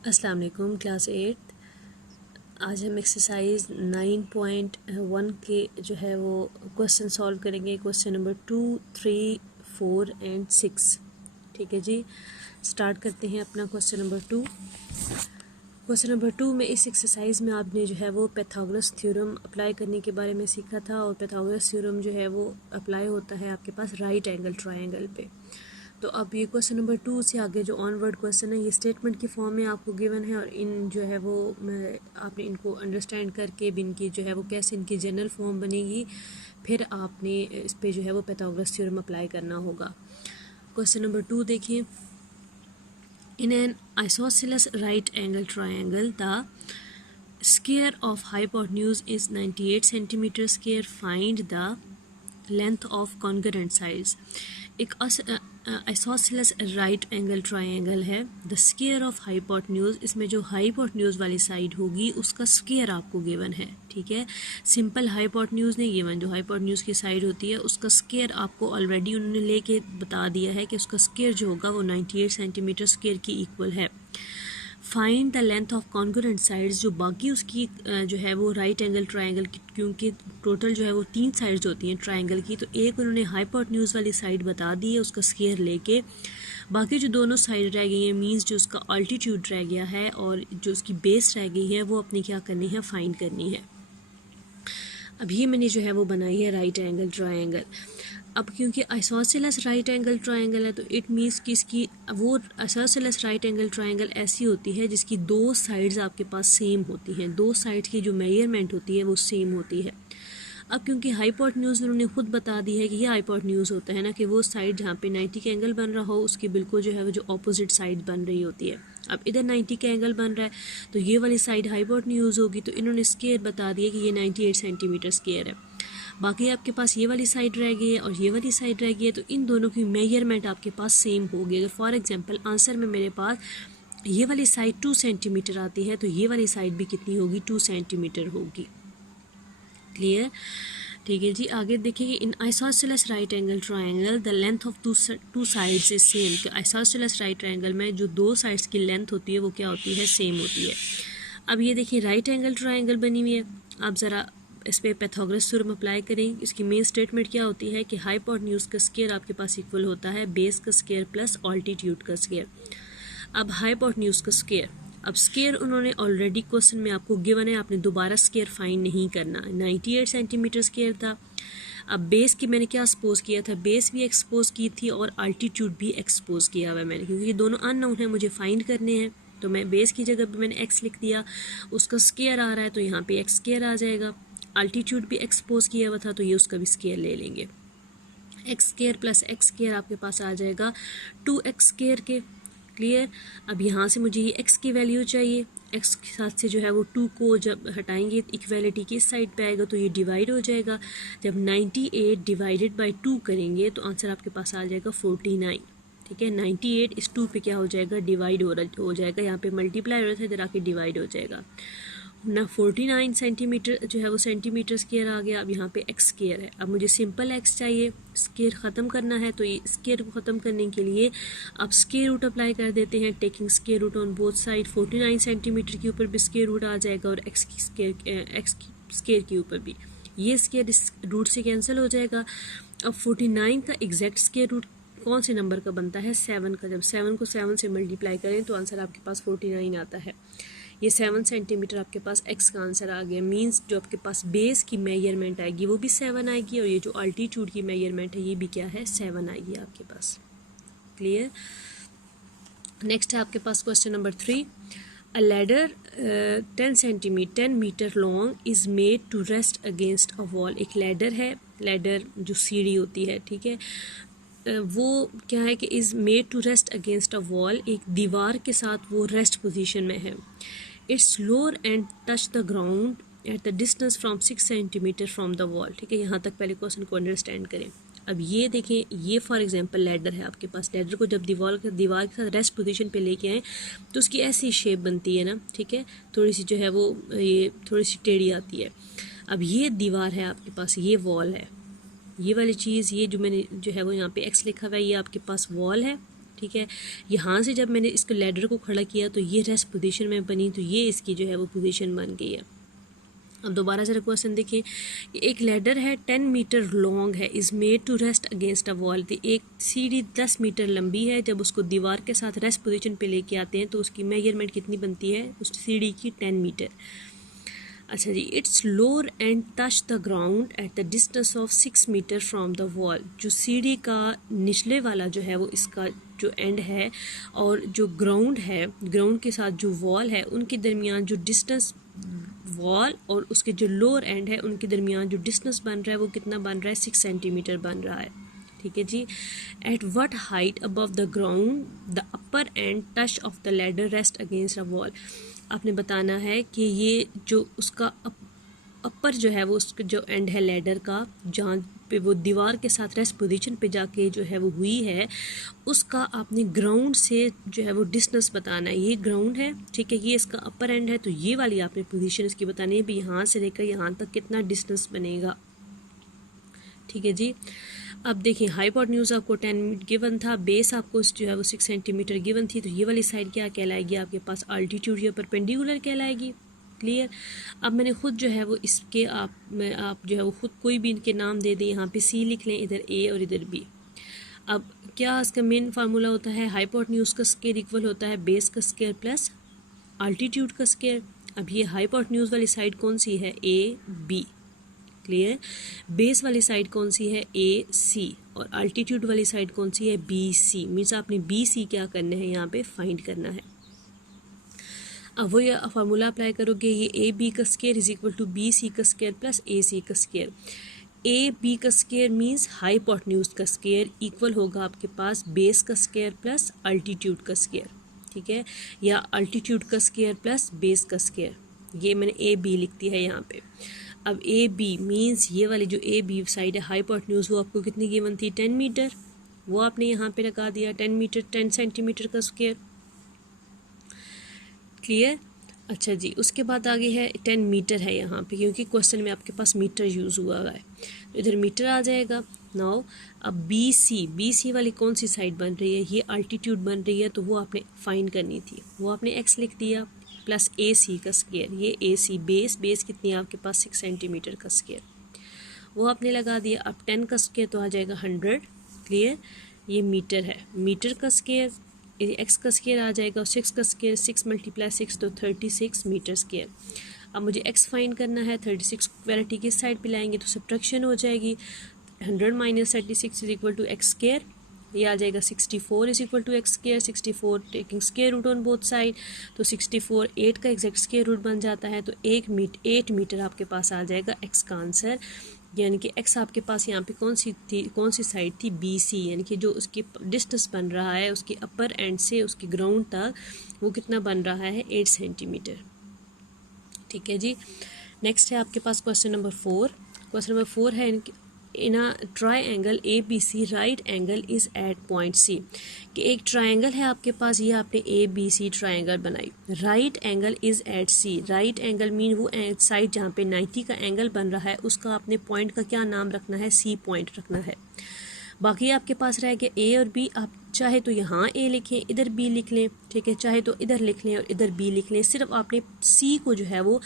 अस्सलाम वालेकुम क्लास 8। आज हम एक्सरसाइज 9.1 के जो है वो क्वेश्चन सॉल्व करेंगे। Question number 2, 3, 4 and 6। ठीक है जी, स्टार्ट करते हैं अपना क्वेश्चन नंबर 2। क्वेश्चन नंबर 2 में इस एक्सरसाइज में आपने जो है वो पैथागोरस थ्योरम अप्लाई करने के बारे में सीखा था, और पैथागोरस थ्योरम जो है वो अप्लाई होता है आपके पास राइट एंगल ट्रायंगल पे। तो अब ये क्वेश्चन नंबर 2 से आगे जो ऑनवर्ड क्वेश्चन है ये स्टेटमेंट की फॉर्म में आपको गिवन है, और इन जो है वो आपने इनको अंडरस्टैंड करके इनकी जो है वो कैसे इनकी जनरल फॉर्म बनेगी, फिर आपने इस पे जो है वो पैथागोरस थ्योरम अप्लाई करना होगा। क्वेश्चन नंबर 2 देखिए। In an isosceles right angle triangle the square of hypotenuse is 98 centimeter square. Find the length of congruent sides. एक आइसोसेलेस राइट एंगल ट्रायंगल है। द स्क्वायर ऑफ हाइपोटेन्यूज, इसमें जो hypotenuse वाली side होगी उसका square आपको given है। ठीक है, सिंपल हाइपोटेन्यूज नहीं गिवन, जो हाइपोटेन्यूज की साइड होती है उसका स्क्वायर आपको ऑलरेडी उन्होंने लेके बता दिया है कि उसका स्क्वायर जो होगा वो 98 सेंटीमीटर स्क्वायर की इक्वल है। Find the length of congruent sides, जो बाकी उसकी जो है वो राइट एंगल ट्रायंगल की, क्योंकि टोटल जो है वो 3 साइड्स होती हैं ट्रायंगल की, तो एक उन्होंने हाइपोटेन्यूज वाली साइड बता दी है उसका स्क्वायर लेके, बाकी जो दोनों साइड रह गई हैं मींस जो उसका अल्टीट्यूड रह गया है और जो उसकी बेस रह गई है वो अपनी क्या करनी है, फाइंड करनी है। अब ये मैंने जो है वो बनाई है राइट एंगल ट्रायंगल। अब क्योंकि आइसोसेलेस राइट एंगल ट्रायंगल है तो इट मीन्स कि इसकी वो आइसोसेलेस राइट एंगल ट्रायंगल ऐसी होती है जिसकी दो साइड्स आपके पास सेम होती हैं, दो साइड्स की जो मेजरमेंट होती है वो सेम होती है। अब क्योंकि हाइपोटेन्यूज उन्होंने खुद बता दी है कि ये हाइपोटेन्यूज होता है ना कि वो साइड जहाँ पे 90 का एंगल बन रहा हो उसकी बिल्कुल जो है वो जो ऑपोजिट साइड बन रही होती है। अब इधर 90 का एंगल बन रहा है तो ये वाली साइड हाइपोटेन्यूज होगी, तो इन्होंने स्क्वायर बता दिया कि ये 98 सेंटीमीटर स्क्वायर है। बाकी आपके पास ये वाली साइड रह गई है और ये वाली साइड रह गई है, तो इन दोनों की मेजरमेंट आपके पास सेम होगी। अगर फॉर एग्जांपल आंसर में मेरे पास ये वाली साइड 2 सेंटीमीटर आती है तो ये वाली साइड भी कितनी होगी, 2 सेंटीमीटर होगी। क्लियर? ठीक है जी, आगे देखिए। In isosceles right angle triangle the length of two sides is same. कि आइसोसेलेस राइट ट्रायंगल में जो दो साइड्स की लेंथ होती है वो क्या होती है, सेम होती है। अब ये देखिए राइट एंगल ट्रायंगल बनी हुई है। आप ज़रा इस पर पैथागोरस थ्योरम अप्लाई करें। इसकी मेन स्टेटमेंट क्या होती है कि हाइपोटेन्यूज का स्क्वायर आपके पास इक्वल होता है बेस का स्क्वायर प्लस ऑल्टीट्यूड का स्क्वायर। अब हाइपोटेन्यूज का स्क्वायर, अब स्क्वायर उन्होंने ऑलरेडी क्वेश्चन में आपको गिवन है, आपने दोबारा स्क्वायर फाइंड नहीं करना। 98 सेंटीमीटर स्क्वायर था। अब बेस की मैंने क्या सपोज किया था, बेस भी एक्सपोज की थी और अल्टीट्यूड भी एक्सपोज किया हुआ है मैंने, क्योंकि ये दोनों अननोन है मुझे फाइंड करने हैं। तो मैं बेस की जगह पे मैंने एक्स लिख दिया, उसका स्क्वायर आ रहा है तो यहाँ पे एक्स स्क्वायर आ जाएगा। अल्टीट्यूड भी एक्सपोज किया हुआ था तो ये उसका भी स्क्वायर ले लेंगे। X square plus x square आपके पास आ जाएगा 2x स्क्वायर के। क्लियर? अब यहाँ से मुझे ये x की वैल्यू चाहिए। x के साथ से जो है वो 2 को जब हटाएंगे इक्वेलिटी की साइड पे आएगा तो ये डिवाइड हो जाएगा। जब 98 डिवाइडेड बाई 2 करेंगे तो आंसर आपके पास आ जाएगा 49। ठीक है, 98 इस 2 पे क्या हो जाएगा, डिवाइड हो जाएगा। यहाँ पे मल्टीप्लाई हो रहा था, इधर आके डिवाइड हो जाएगा ना। 49 सेंटीमीटर जो है वो सेंटीमीटर स्क्वायर आ गया। अब यहाँ पे एक्स स्क्वायर है। अब मुझे सिंपल एक्स चाहिए, स्क्वायर ख़त्म करना है, तो ये स्क्वायर को ख़त्म करने के लिए अब स्क्वायर रूट अप्लाई कर देते हैं, taking square root on both side. 49 centimetre के ऊपर भी स्क्वायर रूट आ जाएगा और एक्स की स्क्वायर के ऊपर भी। ये स्क्वायर इस रूट से कैंसिल हो जाएगा। अब 49 का एग्जैक्ट स्क्वायर रूट कौन से नंबर का बनता है, 7 का। जब 7 को 7 से मल्टीप्लाई करें तो आंसर आपके पास 49 आता है। ये 7 सेंटीमीटर आपके पास x का आंसर आ गया। मींस जो आपके पास बेस की मेजरमेंट आएगी वो भी 7 आएगी, और ये जो अल्टीट्यूड की मेजरमेंट है ये भी क्या है, 7 आएगी आपके पास। क्लियर? नेक्स्ट है आपके पास question number 3। A ladder 10 metre long is made to rest against a wall. एक लैडर है, लैडर जो सीढ़ी होती है, ठीक है, वो क्या है कि is made to rest against a wall, एक दीवार के साथ वो रेस्ट पोजीशन में है। Its lower end touch the ground at the distance from 6 centimetre from the wall. ठीक है, यहाँ तक पहले क्वेश्चन को अंडरस्टैंड करें। अब ये देखें, ये फॉर एग्जांपल लैडर है आपके पास। लैडर को जब दीवार के साथ रेस्ट पोजीशन पे लेके आए तो उसकी ऐसी शेप बनती है ना, ठीक है, थोड़ी सी जो है वो ये थोड़ी सी टेढ़ी आती है। अब ये दीवार है आपके पास, ये वॉल है, ये वाली चीज़, ये जो मैंने जो है वो यहाँ पे एक्स लिखा हुआ है, ये आपके पास वॉल है। ठीक है। यहाँ से जब मैंने इसको लैडर को खड़ा किया तो ये रेस्ट पोजीशन में बनी, तो ये इसकी जो है वो पोजीशन बन गई है। अब दोबारा से क्वेश्चन देखिए, एक लैडर है 10 मीटर लॉन्ग है, is made to rest against a wall. एक सीढ़ी 10 मीटर लंबी है, जब उसको दीवार के साथ रेस्ट पोजीशन पे लेके आते हैं तो उसकी मेजरमेंट कितनी बनती है उस सीढ़ी की? 10 मीटर। अच्छा जी, its lower end touch the ground at the distance of 6 metre from the wall. जो सीढ़ी का निचले वाला जो है वो इसका जो एंड है और जो ग्राउंड है, ग्राउंड के साथ जो वॉल है उनके दरमियान जो डिस्टेंस, वॉल और उसके जो लोअर एंड है उनके दरमियान जो डिस्टेंस बन रहा है वो कितना बन रहा है? 6 सेंटीमीटर बन रहा है। ठीक है जी। At what height above the ground the upper end touch of the ladder rest against a wall. आपने बताना है कि ये जो उसका अपर जो है वो उसका जो एंड है लैडर का, जहाँ पे वो दीवार के साथ रेस्ट पोजीशन पे जाके जो है वो हुई है, उसका आपने ग्राउंड से जो है वो डिस्टेंस बताना है। ये ग्राउंड है, ठीक है, ये इसका अपर एंड है, तो ये वाली आपने पोजीशन इसकी बतानी है भी यहाँ से लेकर यहाँ तक कितना डिस्टेंस बनेगा। ठीक है जी। अब देखिए, हाइपोटेन्यूज आपको 10 गिवन था, बेस आपको जो है वो 6 सेंटीमीटर गिवन थी, तो ये वाली साइड क्या कहलाएगी आपके पास? अल्टीट्यूड या परपेंडिकुलर कहलाएगी। क्लियर। अब मैंने खुद जो है वो इसके आप जो है वो खुद कोई भी इनके नाम दे दें, यहाँ पे सी लिख लें, इधर ए और इधर बी। अब क्या इसका मेन फार्मूला होता है? हाइपोटेन्यूज का स्क्वायर इक्वल होता है बेस का स्क्वायर प्लस अल्टीट्यूड का स्क्वायर। अब ये हाइपोटेन्यूज वाली साइड कौन सी है? A B. क्लियर। बेस वाली साइड कौन सी है? ए सी। और अल्टीट्यूड वाली साइड कौन सी है? B C. मीन्स आपने बी सी क्या करना है यहाँ पे? फाइंड करना है। अब वो ये फार्मूला अप्लाई करोगे, ये ए बी का square is equal to B C का स्क्वायर प्लस ए सी का स्क्वायर। ए बी का स्क्वायर मीन्स हाइपोटेन्यूज का स्क्वायर इक्वल होगा आपके पास बेस का स्क्वायर प्लस अल्टीट्यूड का स्क्वायर। ठीक है, या अल्टीट्यूड का स्क्वायर प्लस बेस का स्क्वायर। ये मैंने ए बी लिख दी है यहाँ पे। अब ए बी मीन्स ये वाली जो ए बी साइड है हाइपोटेन्यूज, वो आपको कितनी गिवन थी? 10 मीटर। वो आपने यहाँ पे लगा दिया 10 मीटर, 10 सेंटीमीटर का स्क्वायर। क्लियर। अच्छा जी, उसके बाद आगे है 10 मीटर है यहाँ पे, क्योंकि क्वेश्चन में आपके पास मीटर यूज़ हुआ है, तो इधर मीटर आ जाएगा। नाउ अब बी सी वाली कौन सी साइड बन रही है? ये अल्टीट्यूड बन रही है, तो वो आपने फाइंड करनी थी, वो आपने एक्स लिख दिया प्लस ए सी का स्क्वायर। ये ए सी बेस कितनी है आपके पास? 6 सेंटीमीटर का स्क्वायर, वो आपने लगा दिया। अब 10 का स्क्वायर तो आ जाएगा 100। क्लियर। ये मीटर है, मीटर का स्क्वायर एक्स का स्क्वायर आ जाएगा, और 6 का स्क्वायर 6 × 6 तो 36 मीटर स्क्वायर। अब मुझे एक्स फाइंड करना है, 36 क्वालिटी किस साइड पे लाएंगे तो सब्ट्रैक्शन हो जाएगी। 100 - 36 is equal to x square. ये आ जाएगा 64 is equal to x square. 64 taking square root on both side, तो 64 8 का एग्जैक्ट स्क्वायर रूट बन जाता है, तो 8 मीटर आपके पास आ जाएगा एक्स का आंसर। यानी कि एक्स आपके पास यहाँ पे कौन सी साइड थी? B C. यानी कि जो उसकी डिस्टेंस बन रहा है उसके अपर एंड से उसके ग्राउंड तक, वो कितना बन रहा है? 8 सेंटीमीटर। ठीक है जी। नेक्स्ट है आपके पास क्वेश्चन नंबर 4। क्वेश्चन नंबर 4 है, in a triangle A B C right angle is at point C. कि एक ट्राइंगल है आपके पास, ये आपने ए बी सी ट्राइंगल बनाई, right angle is at C. Right angle mean वो साइड जहाँ पे 90 का एंगल बन रहा है उसका आपने पॉइंट का क्या नाम रखना है? सी पॉइंट रखना है। बाकी आपके पास रह गया ए और बी। आप चाहे तो यहाँ ए लिखें, इधर बी लिख लें, ठीक है, चाहे तो इधर लिख लें और इधर बी लिख लें। सिर्फ आपने सी को जो है वो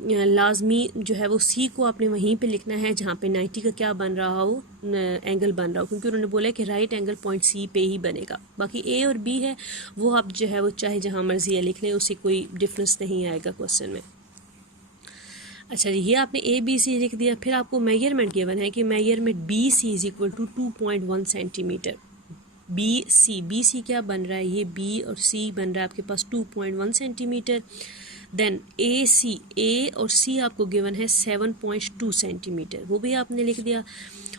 लाजमी जो है वो सी को आपने वहीं पे लिखना है जहाँ पे 90 का क्या बन रहा हो? एंगल बन रहा हो, क्योंकि उन्होंने बोला है कि राइट एंगल पॉइंट सी पे ही बनेगा। बाकी ए और बी है वो आप जो है वो चाहे जहाँ मर्जी है लिख लें, उससे कोई डिफरेंस नहीं आएगा क्वेश्चन में। अच्छा जी, ये आपने ए बी सी लिख दिया। फिर आपको मेजरमेंट गिवन है कि measurement B C is equal to 2.1 centimetre. B C क्या बन रहा है? ये बी और सी बन रहा है आपके पास 2.1 सेंटीमीटर। देन ए और सी आपको गिवन है 7.2 सेंटीमीटर, वो भी आपने लिख दिया।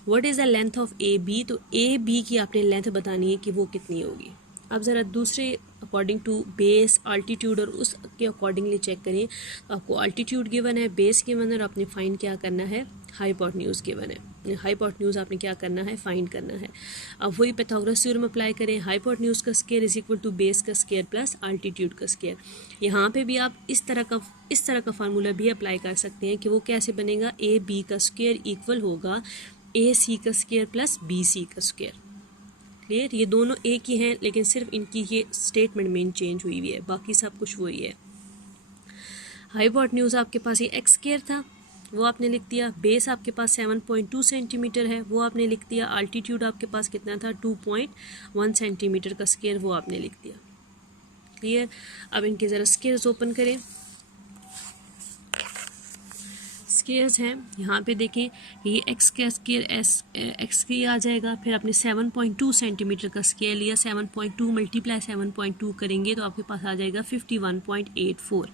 What is the length of A B? तो ए बी की आपने लेंथ बतानी है कि वो कितनी होगी। अब ज़रा दूसरे अकॉर्डिंग टू बेस अल्टीट्यूड और उसके अकॉर्डिंगली चेक करें, तो आपको अल्टीट्यूड गिवन है, बेस गिवन है, और आपने फाइंड क्या करना है? हाइपोटेन्यूज गिवन है। हाइपोटेन्यूज आपने क्या करना है? फाइंड करना है। अब वही पाइथागोरस थ्योरम अप्लाई करें, हाइपोटेन्यूज का square is equal to base का स्क्वायर प्लस अल्टीट्यूड का स्क्वायर। यहाँ पे भी आप इस तरह का फार्मूला भी अप्लाई कर सकते हैं कि वो कैसे बनेगा? ए बी का स्क्वायर इक्वल होगा ए सी का स्क्वायर प्लस बी सी का स्क्वायर। क्लियर, ये दोनों एक ही हैं लेकिन सिर्फ इनकी ये स्टेटमेंट मेन चेंज हुई है, बाकी सब कुछ वही है। हाइपोटेन्यूज आपके पास ये एक्स स्क्वायर था, वो आपने लिख दिया। बेस आपके पास 7.2 सेंटीमीटर है, वो आपने लिख दिया। अल्टीट्यूड आपके पास कितना था, 2.1 सेंटीमीटर का स्क्वायर, वो आपने लिख दिया। क्लियर। अब इनके ज़रा स्क्वायर्स ओपन करें। स्क्वायर्स हैं, यहाँ पे देखें ये एक्स का स्क्वायर एक्स की आ जाएगा। फिर आपने 7.2 सेंटीमीटर का स्क्वायर लिया, 7.2 मल्टीप्लाई 7.2 करेंगे तो आपके पास आ जाएगा 51.84।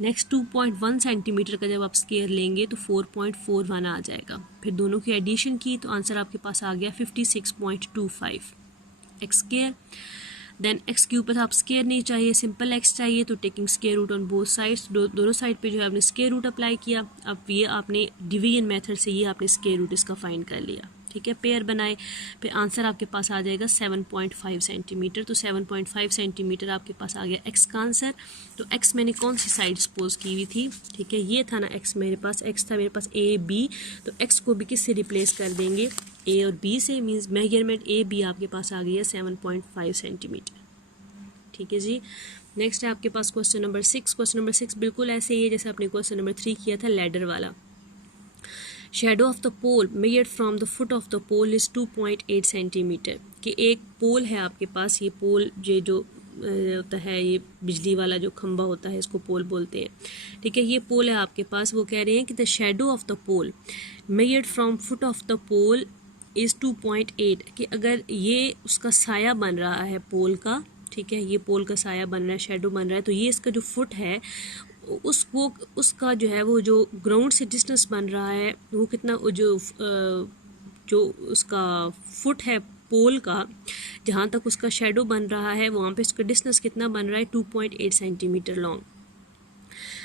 नेक्स्ट 2.1 सेंटीमीटर का जब आप स्क्वायर लेंगे तो 4.41 आ जाएगा। फिर दोनों की एडिशन की तो आंसर आपके पास आ गया 56.25 एक्स स्क्वायर। देन एक्स के ऊपर आप स्क्वायर नहीं चाहिए, सिंपल एक्स चाहिए, तो taking square root on both sides, दोनों साइड पे जो है आपने स्क्वायर रूट अप्लाई किया। अब ये आपने डिवीजन मेथड से ये आपने स्क्वायर रूट इसका फाइंड कर लिया। ठीक है, पेयर बनाए, फिर आंसर आपके पास आ जाएगा 7.5 सेंटीमीटर। तो 7.5 सेंटीमीटर आपके पास आ गया एक्स का आंसर। तो एक्स मैंने कौन सी साइड सपोज की हुई थी, ठीक है, ये था ना एक्स, मेरे पास एक्स था, मेरे पास ए बी, तो एक्स को भी किससे रिप्लेस कर देंगे, ए और बी से, मीन्स मेजरमेंट ए बी आपके पास आ गई है 7.5 सेंटीमीटर। ठीक है जी। नेक्स्ट है आपके पास क्वेश्चन नंबर 6। क्वेश्चन नंबर 6 बिल्कुल ऐसे ही है जैसे आपने क्वेश्चन नंबर 3 किया था, लैडर वाला। Shadow of the pole measured from the foot of the pole is 2.8 centimetre. कि एक पोल है आपके पास, ये पोल ये जो होता है, ये बिजली वाला जो खंबा होता है इसको पोल बोलते हैं। ठीक है, ये पोल है आपके पास। वो कह रहे हैं कि the shadow of the pole measured from foot of the pole is 2.8, कि अगर ये उसका साया बन रहा है पोल का, ठीक है, ये पोल का साया बन रहा है, शेडो बन रहा है, तो ये इसका जो फुट है उसका जो है वो जो ग्राउंड से डिस्टेंस बन रहा है वो कितना, जो उसका फुट है पोल का, जहाँ तक उसका शेडो बन रहा है वहाँ पे उसका डिस्टेंस कितना बन रहा है, 2.8 centimetre long.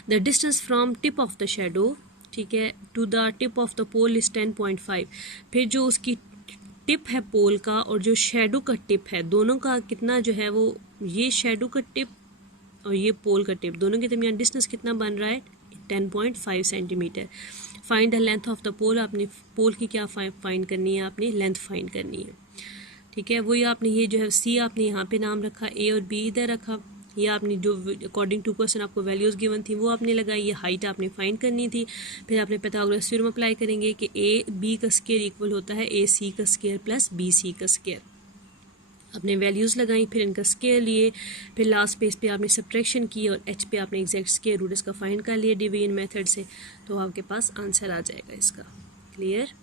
The distance from tip of the shadow, ठीक है, to the tip of the pole is 10.5। फिर जो उसकी टिप है पोल का और जो शेडो का टिप है, दोनों का कितना जो है वो, ये शेडो का टिप और ये पोल का टिप, दोनों के दरमियान डिस्टेंस कितना बन रहा है, 10.5 centimetre. Find the length of the pole, आपने पोल की क्या फाइंड करनी है, आपने लेंथ फाइंड करनी है। ठीक है, वही आपने ये जो है सी आपने यहाँ पे नाम रखा, ए और बी इधर रखा, ये आपने जो अकॉर्डिंग टू क्वेश्चन आपको वैल्यूज़ गिवन थी वो आपने लगाई, ये हाइट आपने फाइंड करनी थी। फिर आपने पाइथागोरस थ्योरम अप्लाई करेंगे कि ए बी का स्क्वायर इक्वल होता है ए सी का स्क्वायर प्लस बी सी का स्क्वायर। आपने वैल्यूज़ लगाई, फिर इनका स्क्वायर लिए, फिर लास्ट पेज पे आपने सब्ट्रैक्शन की और एच पे आपने एग्जैक्ट स्क्वायर रूट इसका फाइंड कर लिया डिवीजन मेथड से, तो आपके पास आंसर आ जाएगा इसका। क्लियर।